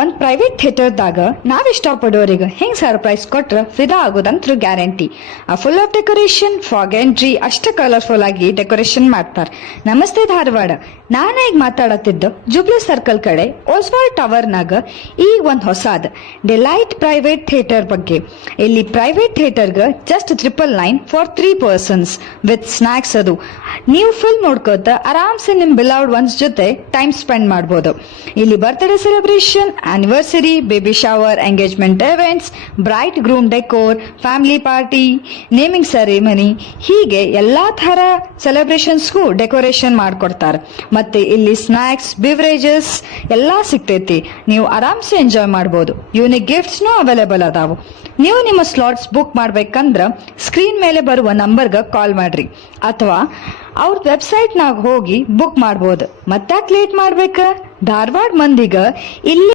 ಒಂದ್ ಪ್ರೈವೇಟ್ ಥಿಯೇಟರ್ದಾಗ ನಾವ್ ಇಷ್ಟಪಡೋರಿಗೆ ಹೆಂಗ್ ಸರ್ಪ್ರೈಸ್ ಕೊಟ್ರ ಫಿದಾ ಆಗೋದಂತ್ರ ಗ್ಯಾರಂಟಿ. ಆ full of decoration, fog entry ಅಷ್ಟ ಕಲರ್ಫುಲ್ ಆಗಿ ಡೆಕೋರೇಷನ್ ಮಾಡ್ತಾರ. ನಮಸ್ತೆ ಧಾರವಾಡ, ನಾನ ಈಗ ಮಾತಾಡತ್ತಿದ್ದ ಜುಬ್ಲಿ ಸರ್ಕಲ್ ಕಡೆ ಓಸ್ವಾಲ್ ಟವರ್ನಾಗ ಈಗ ಒಂದ್ ಹೊಸಾದ್ ಡಿಲೈಟ್ ಪ್ರೈವೇಟ್ ಥಿಯೇಟರ್ ಬಗ್ಗೆ. ಇಲ್ಲಿ ಪ್ರೈವೇಟ್ ಥಿಯೇಟರ್ಗ just 999 for 3 persons with snacks. ಅದು ನೀವು ಫಿಲ್ಮ್ ನೋಡ್ಕೋತ ಆರಾಮ್ಸೆ ನಿಮ್ ಬಿಲೌಡ್ ಒನ್ಸ್ ಜೊತೆ ಟೈಮ್ ಸ್ಪೆಂಡ್ ಮಾಡ್ಬೋದು. ಇಲ್ಲಿ birthday celebration, anniversary, baby shower, engagement events, bride groom decor, family party, naming ceremony, ಹೀಗೆ ಎಲ್ಲಾ ತರ ಸೆಲೆಬ್ರೇಷನ್ಸ್ಗೂ ಡೆಕೋರೇಷನ್ ಮಾಡ್ಕೊಡ್ತಾರೆ. ಮತ್ತೆ ಇಲ್ಲಿ ಸ್ನಾಕ್ಸ್, ಬಿವರೇಜಸ್ ಎಲ್ಲಾ ಸಿಗ್ತೈತಿ. ನೀವು ಆರಾಮ್ಸೆ ಎಂಜಾಯ್ ಮಾಡ್ಬೋದು. ಯೂನಿಕ್ ಗಿಫ್ಟ್ಸ್ನು ಅವೈಲೇಬಲ್ ಅದಾವು. ನೀವು ನಿಮ್ಮ ಸ್ಲಾಟ್ಸ್ ಬುಕ್ ಮಾಡ್ಬೇಕಂದ್ರ ಸ್ಕ್ರೀನ್ ಮೇಲೆ ಬರುವ ನಂಬರ್ಗ ಕಾಲ್ ಮಾಡ್ರಿ ಅಥವಾ ಅವ್ರ ವೆಬ್ಸೈಟ್ನಾಗ ಹೋಗಿ ಬುಕ್ ಮಾಡ್ಬೋದು. ಮತ್ತಾಕ್ ಲೇಟ್ ಮಾಡ್ಬೇಕ? ಧಾರವಾಡ ಮಂದಿಗ ಇಲ್ಲಿ